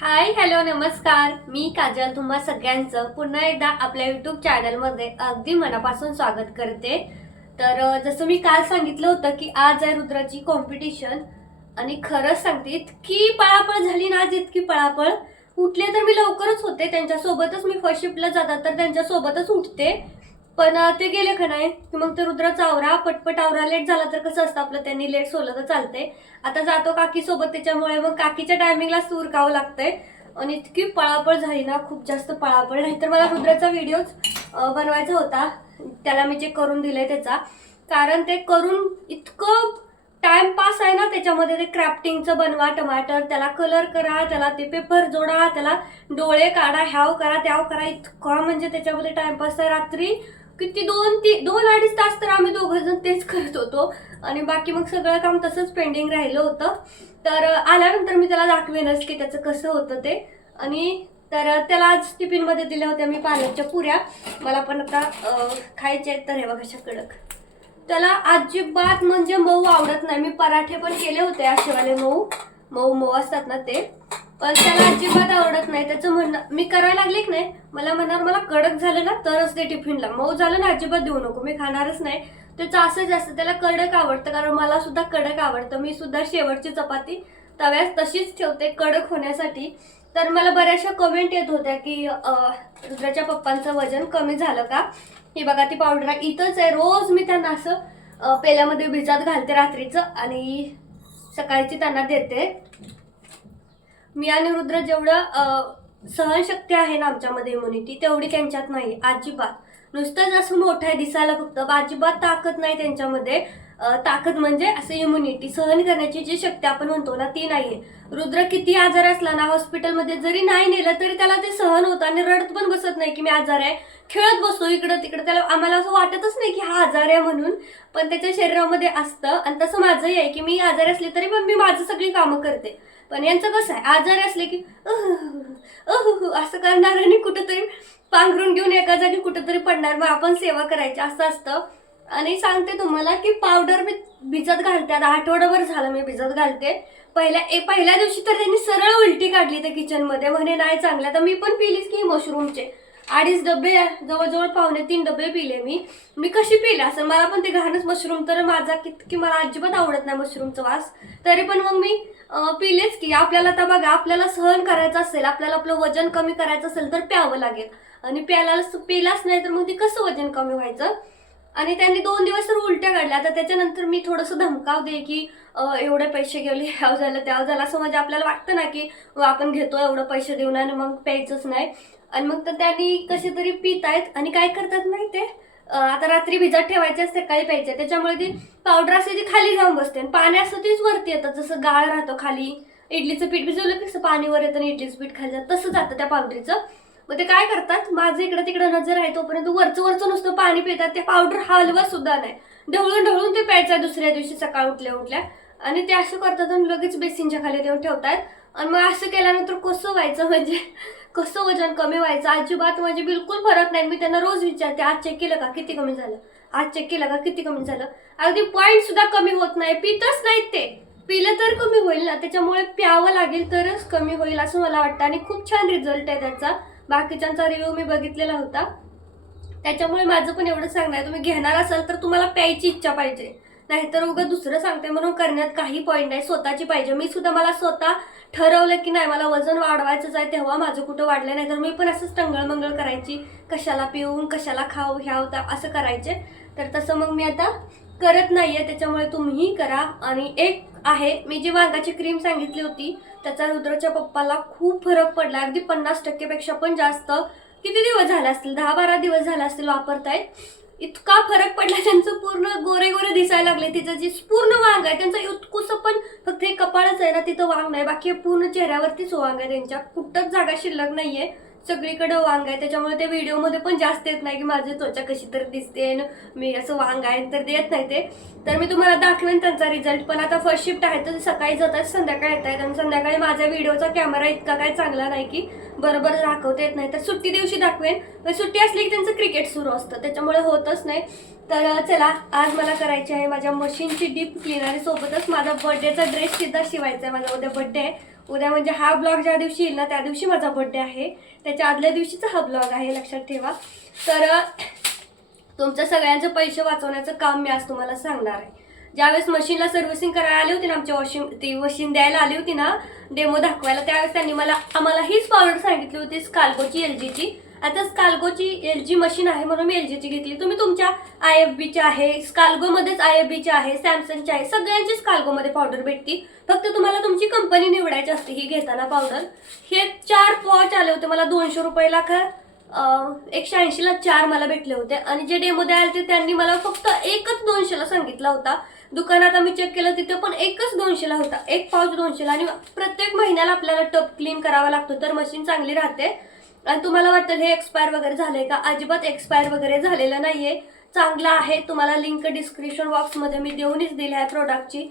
Hi hello नमस्कार. मी काजल तुम्हा सगळ्यांचं पुन्हा एकदा आपल्या यूट्यूब चॅनलमध्ये अगदी मनापासून स्वागत करते. तर जसं मी काल सांगितलं होतं की आज आहे रुद्राची कॉम्पिटिशन आणि खरंच सांगते इतकी पळापळ झाली ना आज इतकी पळापळ. उठले तर मी लवकरच होते त्यांच्यासोबतच मी फर्स्ट शिफ्टला जातात तर त्यांच्यासोबतच उठते. पण ते गेले का नाही? की मग ते रुद्राचा आवरा पटपट आवरा लेट झाला तर कसं असतं आपलं? त्यांनी लेट सोडलं तर चालतंय. आता जातो काकी सोबत त्याच्यामुळे मग काकीच्या टायमिंगला उरकावं लागतंय. आणि इतकी पळापळ झाली ना खूप जास्त पळापळ. नाही तर मला रुद्राचा व्हिडिओच बनवायचा होता. त्याला मी जे करून दिले त्याचा. कारण ते करून इतकं टाइमपास आहे ना त्याच्यामध्ये ते क्राफ्टिंगचं बनवा टमाटर त्याला कलर करा त्याला ते पेपर जोडा त्याला डोळे काढा ह्याव करा त्याव करा. इतका म्हणजे त्याच्यामध्ये टाइमपास आहे. रात्री किती दोन ती दोन अडीच तास तर आम्ही दोघं जण तेच करत होतो. आणि बाकी मग सगळं काम तसंच पेंडिंग राहिलं होतं. तर आल्यानंतर मी त्याला दाखवेनच की त्याचं कसं होतं ते. आणि तर त्याला आज टिफिनमध्ये दिल्या होत्या मी पाण्याच्या पुऱ्या. मला पण आता खायच्या आहेत तर हे बघा कडक त्याला अजिबात म्हणजे मऊ आवडत नाही. मी पराठे पण केले होते असेवाले मऊ. मऊ मऊ असतात ना ते. पण त्याला अजिबात आवडत नाही. त्याचं म्हणणं मी करायला लागले की नाही मला म्हणणार मला कडक झालं ना तरच ते टिफिनला. मऊ झालं ना अजिबात देऊ नको मी खाणारच नाही. त्याचं असं जास्त त्याला कडक आवडतं कारण मला सुद्धा कडक आवडतं. मी सुद्धा शेवटची चपाती तव्यात तशीच ठेवते कडक होण्यासाठी. तर मला बऱ्याचशा कमेंट येत होत्या की रुद्राच्या पप्पांचं वजन कमी झालं का? ही बघा ती पावडर इथंच आहे. रोज मी त्यांना असं पेल्यामध्ये भिजत घालते रात्रीचं आणि सकाळची त्यांना देते. मी आणि रुद्र जेवढं अं, सहनशक्ती आहे ना आमच्यामध्ये इम्युनिटी तेवढी त्यांच्यात नाही अजिबात. नुसतंच असं मोठं आहे दिसायला फक्त अजिबात ताकद नाही त्यांच्यामध्ये. ताकद म्हणजे असं इम्युनिटी सहन करण्याची जी शक्ती आपण म्हणतो ना ती नाहीये. रुद्र किती आजार असला ना हॉस्पिटलमध्ये जरी नाही नेलं तरी त्याला ते सहन होतं आणि रडत पण बसत नाही की मी आजार आहे. खेळत बसतो इकडं तिकडं. त्याला आम्हाला असं वाटतच नाही की हा आजार आहे म्हणून. पण त्याच्या शरीरामध्ये असतं आणि तसं माझंही आहे की मी आजारी असले तरी पण मी माझं सगळी कामं करते. पण यांचं कसं आहे? आजारी असले की अह, अह, असं करणार आणि कुठंतरी पांघरून घेऊन एका जागी कुठंतरी पडणार. मग आपण सेवा करायची. असं असतं. आणि सांगते तुम्हाला की पावडर मी भिजत घालते. आता आठवडाभर झालं मी भिजत घालते. पहिल्या ए पहिल्या दिवशी तर त्यांनी सरळ उलटी काढली त्या किचनमध्ये म्हणे नाही चांगल्या तर मी पण पिलीच की मशरूमचे अडीच डबे जवळजवळ पावणे तीन डबे पिले मी. मी कशी पिले? असं मला पण ते घाणच मशरूम तर माझा कितकी मला अजिबात आवडत नाही मशरूमचा वास. तरी पण मग मी पिलेच की. आपल्याला आता बघा आपल्याला सहन करायचं असेल आपल्याला आपलं वजन कमी करायचं असेल तर प्यावं लागेल. आणि प्यायला पिलाच नाही तर मग ते कसं वजन कमी व्हायचं? आणि त्यांनी दोन दिवस तर उलट्या काढल्या तर त्याच्यानंतर मी थोडंसं धमकाव दे की एवढे पैसे गेले ह्याव झालं त्याव झालं. असं म्हणजे आपल्याला वाटतं ना की आपण घेतो एवढं पैसे देऊन आणि मग प्यायचंच नाही. आणि मग तर त्यांनी कसे तरी पित आहेत आणि काय करतात माहिती आता रात्री भिजत ठेवायचे असते सकाळी प्यायचे. त्याच्यामुळे ती पावडर असते ती खाली जाऊन बसते आणि पाणी असतं तीच वरती येतं. जसं गाळ राहतो खाली इडलीचं पीठ भिजवलं की पाणीवर पाणी वर येतं आणि इडलीचं पीठ खाली जातं. तसं जातं त्या पावडरीचं. मग ते काय करतात? माझं इकडं तिकडं नजर आहे तोपर्यंत वरचं वरचं नुसतं पाणी पितात. ते पावडर हलवत सुद्धा नाही. ढवळून ढवळून ते प्यायचं आहे दुसऱ्या दिवशी सकाळ उठल्या उठल्या. आणि ते असं करतात आणि लगेच बेसिनच्या खाली देऊन ठेवतात. आणि मग असं केल्यानंतर कसं व्हायचं? म्हणजे कसं वजन कमी व्हायचं? अजिबात म्हणजे बिलकुल फरक नाही. मी त्यांना रोज विचारते आज चेक केलं का? किती कमी झालं? आज चेक केलं का? किती कमी झालं? अगदी पॉईंट सुद्धा कमी होत नाही. पितच नाहीत ते. पिलं तर कमी होईल ना? त्याच्यामुळे प्यावं लागेल तरच कमी होईल असं मला वाटतं. आणि खूप छान रिझल्ट आहे त्याचा. बाकीच्यांचा रिव्ह्यू मी बघितलेला होता. त्याच्यामुळे माझं पण एवढं सांगणं आहे. तुम्ही घेणार असाल तर तुम्हाला प्यायची इच्छा पाहिजे. नाहीतर उगं दुसरं सांगते म्हणून करण्यात काही पॉईंट नाही. स्वतःची पाहिजे. मी सुद्धा मला स्वतः ठरवलं की नाही मला वजन वाढवायचंच आहे तेव्हा माझं कुठं वाढलं नाही. तर मी पण असंच टंगळमंगळ करायची. कशाला पिऊन कशाला खाऊ ह्या होता असं करायचे. तर तसं मग मी आता करत नाही आहे त्याच्यामुळे तुम्हीही करा. आणि एक आहे मी जी वांगाची क्रीम सांगितली होती त्याचा रुद्रच्या पप्पाला खूप फरक पडला. अगदी पन्नास टक्केपेक्षा पण जास्त. किती दिवस झाले असतील? दहा बारा दिवस झाले असतील वापरतायत इतका फरक पडला. त्यांचं पूर्ण गोरे गोरे दिसायला लागले. तिचं जी पूर्ण वांग आहे त्यांचं इतकुसं पण फक्त हे कपाळच आहे ना तिथं वांग नाही. बाकी पूर्ण चेहऱ्यावरतीच वांग आहे त्यांच्या. कुठंच जागा शिल्लक नाहीये. सगळीकडे वांग आहे त्याच्यामुळे ते व्हिडिओमध्ये पण जास्त येत नाही की माझी त्वचा कशी तर दिसते मी असं वांग आहे तर देत नाही ते. तर मी तुम्हाला दाखवेन त्यांचा रिझल्ट पण आता फर्स्ट शिफ्ट आहे तर सकाळी जातात संध्याकाळी येत आहेत आणि संध्याकाळी माझ्या व्हिडिओचा कॅमेरा इतका काय चांगला नाही की बरोबर दाखवता येत नाही. तर सुट्टी दिवशी दाखवेन. पण सुट्टी असली की त्यांचं क्रिकेट सुरू असतं त्याच्यामुळे होतच नाही. तर चला आज मला करायची आहे माझ्या मशीनची डीप क्लिनर सोबतच माझा बर्थडेचा ड्रेस सुद्धा शिवायचा आहे माझा उद्या बर्थडे आहे. उद्या म्हणजे हा ब्लॉग ज्या दिवशी येईल ना त्या दिवशी माझा बड्डे आहे. त्याच्या आदल्या दिवशीचा हा ब्लॉग आहे लक्षात ठेवा. तर तुमच्या सगळ्यांचे पैसे वाचवण्याचं काम मी आज तुम्हाला सांगणार आहे. ज्यावेळेस मशीनला सर्व्हिसिंग करायला आली होती ना आमच्या वॉशिंग ती मशीन द्यायला आली होती ना डेमो दाखवायला त्यावेळेस त्यांनी मला आम्हाला हीच पावडर सांगितली होती स्काल्कोची एल जीची आता स्काल्गोची एल जी मशीन आहे म्हणून मी एल जीची घेतली. तुम्ही तुमच्या आय एफ बीची आहे स्काल्गोमध्येच आय एफ बीची आहे सॅमसंगची आहे सगळ्यांची स्काल्गोमध्ये पावडर भेटती फक्त तुम्हाला तुमची कंपनी निवडायची असते ही घेताना पावडर हे चार पॉच आले होते मला दोनशे रुपयाला का एकशे ऐंशीला चार मला भेटले होते. आणि जे डेमो द्यायला ते त्यांनी मला फक्त एकच दोनशेला सांगितला होता. दुकानात आम्ही चेक केलं तिथे पण एकच दोनशेला होता. एक पाऊच दोनशेला. आणि प्रत्येक महिन्याला आपल्याला टप क्लीन करावा लागतो. तर मशीन चांगली राहते. आणि तुम्हाला वाटतं हे एक्सपायर वगैरे झालंय का? अजिबात एक्सपायर वगैरे झालेलं नाहीये. चांगला आहे. तुम्हाला लिंक डिस्क्रिप्शन बॉक्समध्ये मी देऊनच दिली आहे प्रोडक्टची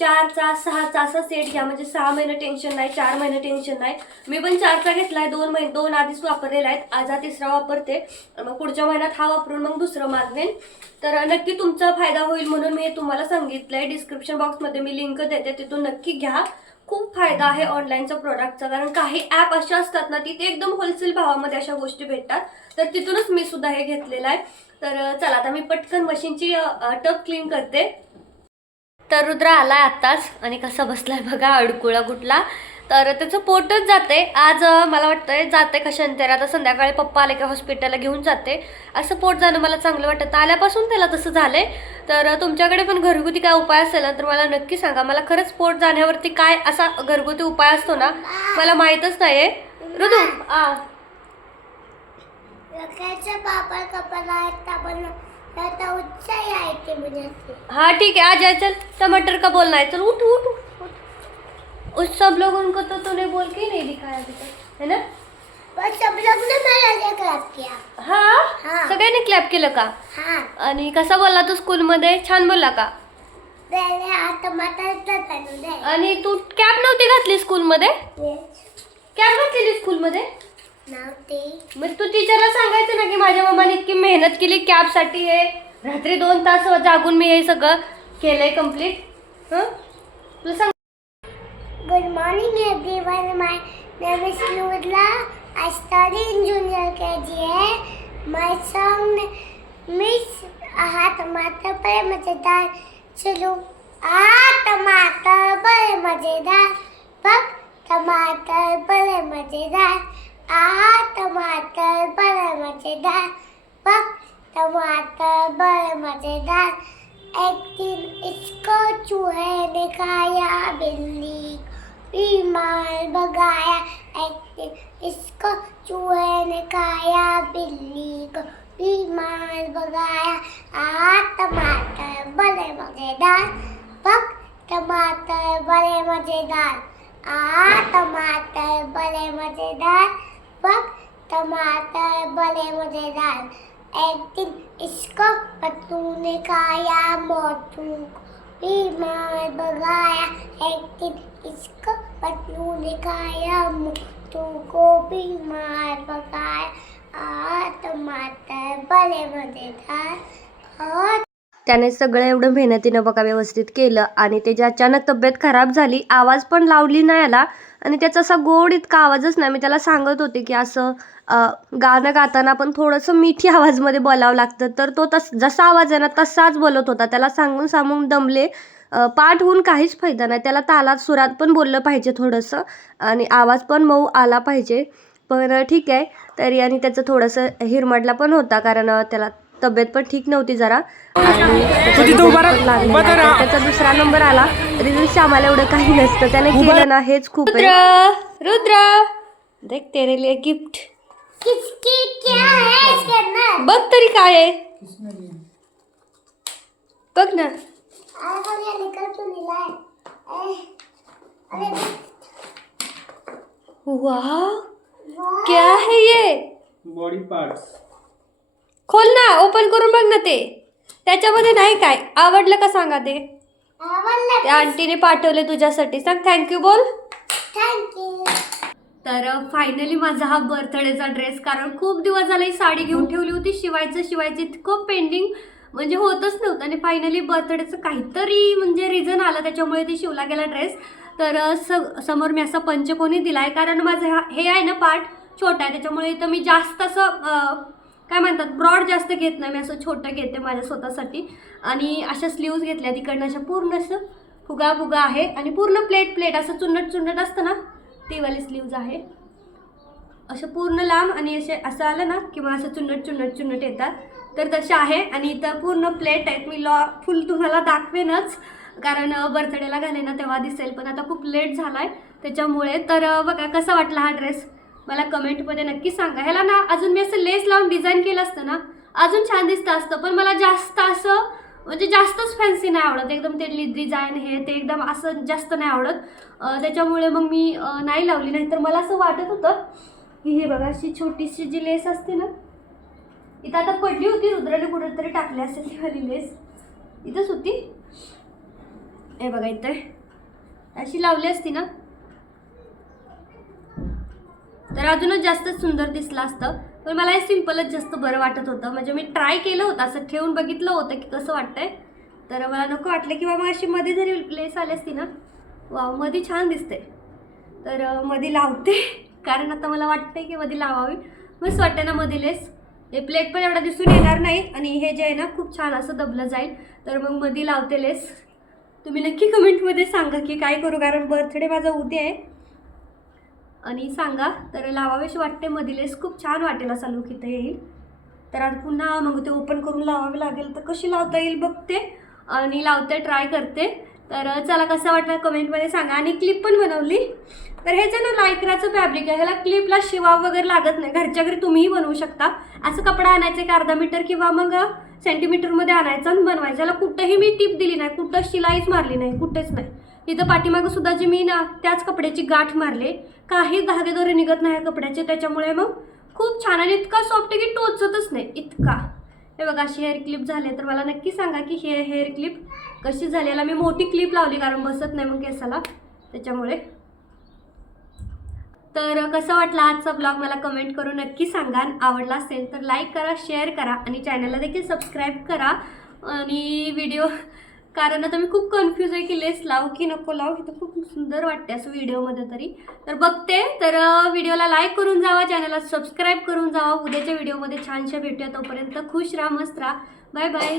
चारचा सहाचा असा सेट घ्या. म्हणजे सहा महिने टेन्शन नाही चार महिने टेन्शन नाही. मी पण चारचा घेतला आहे दोन महिने दोन आधीच वापरलेला आहेत आज हा तिसरा वापरते. मग पुढच्या महिन्यात हा वापरून मग दुसरं मागवेन. तर नक्की तुमचा फायदा होईल म्हणून मी तुम्हाला सांगितलं आहे डिस्क्रिप्शन बॉक्समध्ये मी लिंक देते. तिथून नक्की घ्या. खूप फायदा आहे ऑनलाईनचा प्रोडक्टचा कारण काही ॲप असे असतात ना तिथे एकदम होलसेल भावामध्ये अशा गोष्टी भेटतात. तर तिथूनच मी सुद्धा हे घेतलेलं आहे. तर चला आता मी पटकन मशीनची टप क्लीन करते. तर रुद्र आलाय आत्ताच आणि कसा बसलाय बघा अडकुळा कुठला. तर त्याचं पोटच जाते आज मला वाटतंय जाते का शंतेर आता संध्याकाळी पप्पा आले की हॉस्पिटलला घेऊन जाते. असं पोट जाणं मला चांगलं वाटतं. आल्यापासून त्याला तसं झालंय. तर तुमच्याकडे पण घरगुती काय उपाय असेल ना तर मला नक्की सांगा. मला खरंच पोट जाण्यावरती काय असा घरगुती उपाय असतो ना मला माहीतच नाहीये. ऋतू आ. रक्याचा पापड कपडा आता पण आता उच्च यायचे म्हणजे. हाँ ठीक है आ जाए चल टमाटर का बोलना है चल उठ उठ उठ. उस सब लोगों को तो तूने बोल के ही नहीं दिखाया अभी तक है ना? पण सब लोग ने मला लेकर किया। हा? हा. सगळ्यांनी क्लॅप केलं का? हाँ। आणि कसा बोलला तू स्कूलमध्ये छान बोलला का? पहले आता म्हातारीचा चालू दे. आणि तू कॅप नव्हती घातली स्कूलमध्ये कॅप घातलेली स्कूलमध्ये नव्हती. मग तू टीचरला सांगायचं ना की माझ्या मम्माने इतकी मेहनत केली कॅबसाठी हे रात्री दोन तास जागून मी हे सगळं केलंय कंप्लीट हं? तुला सांग Good morning, everyone. My name is Nurla. I study in junior KGA. My song, Miss aha टमाटर बड़े मज़ेदार चलो आ टमाटर बड़े मज़ेदार पक टमाटर बड़े मज़ेदार आ टमाटर बड़े मज़ेदार पक टमाटर बड़े मज़ेदार एक दिन इसको चूहे ने खाया बिल्ली बीमार भगाया इसको चूहे ने खाया, बिल्ली को बीमार भगाया। आ टमाटर बड़े मज़ेदार पक टमाटर बड़े मज़ेदार। आ टमाटर बड़े मज़ेदार पक टमाटर बड़े मज़ेदार। एक दिन इसको पत्तू ने खाया, मोटू बीमार भगाया। एक दिन इसको पतलू लिखाया तो को बीमार आ टमाटर बड़े मजेदार और त्याने सगळं एवढं मेहनतीनं बघा व्यवस्थित केलं आणि त्याची अचानक तब्येत खराब झाली आवाज पण लावली नाही आला आणि त्याचा असा गोड इतका आवाजच नाही. मी त्याला सांगत होते की असं गाणं गाताना पण थोडंसं मिठी आवाजमध्ये बोलावं लागतं. तर तो तस जसा आवाज आहे ना तसाच बोलत होता. त्याला सांगून सांगून दमले. पाठ होऊन काहीच फायदा नाही. त्याला तालात सुरात पण बोललं पाहिजे थोडंसं आणि आवाज पण मऊ आला पाहिजे. पण ठीक आहे. तरी आणि त्याचं थोडंसं हिरमडला पण होता कारण त्याला तब्येत पण ठीक नव्हती जरा. त्याचा दुसरा नंबर आला. रिझल्ट आम्हाला एवढं काही नसतं. त्याने केलं ना हेच खूप रुद्र रुद्र. देख तेरे लिए गिफ्ट किसकी क्या है इसके अंदर? बघ तरी काय आहे. बघ ना. वाह. क्या है ये? बॉडी पार्ट्स खोल ना ओपन करून बघ ना ते. त्याच्यामध्ये नाही काय. आवडलं का सांगा ते? आवडलं त्या आंटीने पाठवले तुझ्यासाठी. सांग थँक्यू बोल. थँक्यू तर फायनली माझा हा बर्थडेचा ड्रेस कारण खूप दिवस झाला ही साडी घेऊन ठेवली होती. शिवायचं शिवायचं इतकं पेंडिंग म्हणजे होतच नव्हतं. आणि फायनली बर्थडेचं काहीतरी म्हणजे रिझन आलं त्याच्यामुळे ती शिवला गेला ड्रेस तर स समोर मी असा पंचकोनी दिला आहे कारण माझं हा हे आहे ना पार्ट छोटा आहे. त्याच्यामुळे इथं मी जास्त असं काय म्हणतात ब्रॉड जास्त घेत नाही. मी असं छोटं घेते माझ्या स्वतःसाठी. आणि अशा स्लीव्ज घेतल्या. तिकडनं अशा पूर्ण असं फुगा फुगा आहे. आणि पूर्ण प्लेट प्लेट असं चुन्नट चुन्नट असतं ना तीवाली स्लीव्ज आहे. असं पूर्ण लांब आणि असे असं आलं ना किंवा असं चुन्नट चुन्नट चुन्नट येतात. तर तसे आहे आणि इथं पूर्ण प्लेट आहेत मी लॉ फुल तुम्हाला दाखवेनच. कारण बर्थडेला घाले ना तेव्हा दिसेल पण आता खूप लेट झाला आहे त्याच्यामुळे तर बघा कसा वाटला हा ड्रेस मला कमेंटमध्ये नक्की सांगा. ह्याला ना अजून मी असं लेस लावून डिझाईन केलं असतं ना अजून छान दिसतं असतं. पण मला जास्त असं म्हणजे जास्तच फॅन्सी नाही आवडत. एकदम ते डिझाईन हे ते एकदम असं जास्त नाही आवडत. त्याच्यामुळे मग मी नाही लावली. नाही तर मला असं वाटत होतं की हे बघा अशी छोटीशी जी लेस असते ना इथं आता पडली होती रुद्राने कुठेतरी टाकली असेल ती वाली लेस. इथंच होती. हे बघा इथं. अशी लावली असती ना. तर अजूनच जास्तच सुंदर दिसलं असतं. पण मला हे सिम्पलच जास्त बरं वाटत होतं. म्हणजे मी ट्राय केलं होतं असं ठेवून बघितलं होतं की कसं वाटतंय. तर मला नको वाटलं की बाबा अशी मध्ये जरी लेस आली असती ना. वावमध्ये छान दिसते तर मध्ये लावते. कारण आता मला वाटतंय की मध्ये लावावी. मस्त वाटते ना मध्ये लेस. हे प्लेट पण एवढा दिसून येणार नाही आणि हे जे आहे ना खूप छान असं दबलं जाईल. तर मग मध्ये लावते लेस तुम्ही नक्की कमेंटमध्ये सांगा की काय करू कारण बर्थडे माझा उद्या आहे. आणि सांगा तर लावावेशी वाटते मध्ये लेस खूप छान वाटेल असा लुक इथं येईल. तर आता पुन्हा मग ते ओपन करून लावावे लागेल. तर कशी लावता येईल बघते आणि लावते ट्राय करते. तर चला कसं वाटलं कमेंटमध्ये सांगा. आणि क्लिप पण बनवली. तर हे जे ना लायक्राचं फॅब्रिक आहे ह्याला क्लिपला शिवाव वगैरे लागत नाही. घरच्या घरी तुम्हीही बनवू शकता. असं कपडा आणायचं एक अर्धा मीटर किंवा मग सेंटीमीटरमध्ये आणायचं आणि बनवायचं. याला कुठंही मी टिप दिली नाही. कुठं शिलाईच मारली नाही. कुठेच नाही. तिथं पाठीमागं सुद्धा जी मी ना त्याच कपड्याची गाठ मारले. काही धागेदोरे निघत नाही कपड्याचे. त्याच्यामुळे मग खूप छान आणि इतका सॉफ्ट आहे की टोचतच नाही. इतका. हे बघा अशी हेअर क्लिप झाले तर मला नक्की सांगा की हे हेअर क्लिप कशी झाली? याला मी मोठी क्लिप लावली कारण बसत नाही मग केसाला. त्याच्यामुळे. तर कसा वाटला आजचा ब्लॉग मला कमेंट करून नक्की सांगा. आवडला असेल तर लाईक करा शेअर करा आणि चॅनलला देखील सबस्क्राईब करा. आणि व्हिडिओ कारण आता मी खूप कन्फ्यूज आहे की लेस लावू की नको लावू हे तर खूप सुंदर वाटते असं व्हिडिओमध्ये तरी. तर बघते. तर व्हिडिओला लाईक करून जावा चॅनलला सबस्क्राईब करून जावा. उद्याच्या व्हिडिओमध्ये छानशा भेटूया. तोपर्यंत खुश राहा मस्त राहा. Bye bye